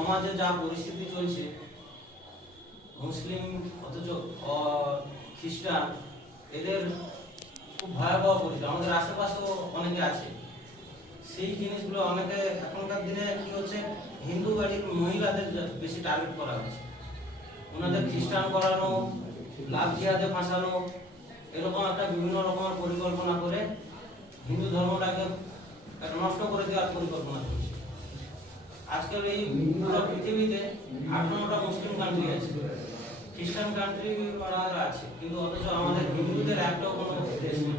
সমাজে যা পরিস্থিতি চলছে, মুসলিম অথচ খ্রিস্টান, এদের খুব ভয়াবহ পরিস্থিতি। আমাদের আশেপাশেও অনেকে আছে, সেই জিনিসগুলো অনেকে এখনকার দিনে কি হচ্ছে, হিন্দু বাড়ির মহিলাদের বেশি টার্গেট করা হচ্ছে, ওনাদের খ্রিস্টান করানো, লাভ জিহাদে ফাঁসানো, এরকম একটা বিভিন্ন রকমের পরিকল্পনা করে হিন্দু ধর্মটাকে নষ্ট করে দেওয়ার পরিকল্পনা করছে। আজকাল এই পুরো পৃথিবীতে 18টা মুসলিম কান্ট্রি আছে, খ্রিস্টান কান্ট্রি আছে, কিন্তু অথচ আমাদের হিন্দুদের একটাও কোনো দেশ নেই।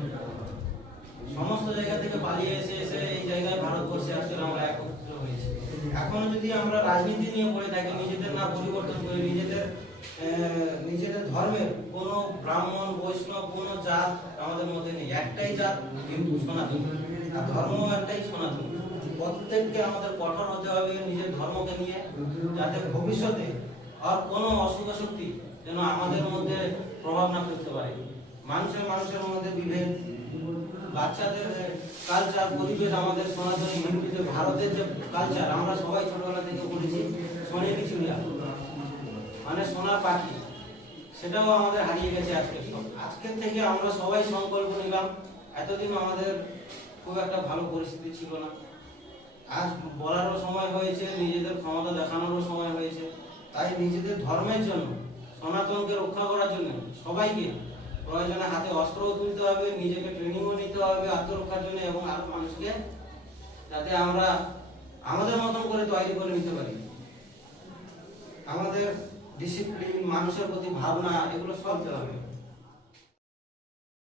সমস্ত জায়গা থেকে পালিয়ে এসে এসে এই জায়গায় ভারতবর্ষে আজকাল আমরা একত্রিত হয়েছি। এখনো যদি আমরা রাজনীতি নিয়ে পড়ে থাকি, নিজেদের না পরিবর্তন করে নিজেদের ধর্মের কোনো ব্রাহ্মণ বৈষ্ণব কোনো জাত আমাদের মধ্যে নেই, একটাই জাত হিন্দু সনাতন, আর ধর্ম একটাই সনাতন। প্রত্যেককে আমাদের কঠোর হতে হবে নিজের ধর্মকে নিয়ে, যাতে ভবিষ্যতে আর কোনো অশুভ শক্তি যেন আমাদের মধ্যে প্রভাব না ফেলতে পারে। মানুষের মধ্যে বিভেদ, বাচ্চাদের কালচার পরিবেশ, আমাদের সনাতনী হিন্দুদের ভারতের যে কালচার আমরা সবাই ছোটবেলা থেকে পড়েছি, সোনেরি চিড়িয়া মানে সোনার পাখি, সেটাও আমাদের হারিয়ে গেছে আজকের থেকে আমরা সবাই সংকল্প নিলাম। এতদিন আমাদের খুব একটা ভালো পরিস্থিতি ছিল না, আজ বলারও সময় হয়েছে, নিজেদের ক্ষমতা দেখানোরও সময় হয়েছে। তাই নিজেদের ধর্মের জন্য, সনাতনকে রক্ষা করার জন্য সবাইকে প্রয়োজনে হাতে অস্ত্রও তুলতে হবে, নিজেকে ট্রেনিংও নিতে হবে আত্মরক্ষার জন্য, এবং আরো মানুষকে যাতে আমরা আমাদের মতন করে তৈরি করে নিতে পারি। আমাদের ডিসিপ্লিন, মানুষের প্রতি ভাবনা, এগুলো সব দিতে হবে।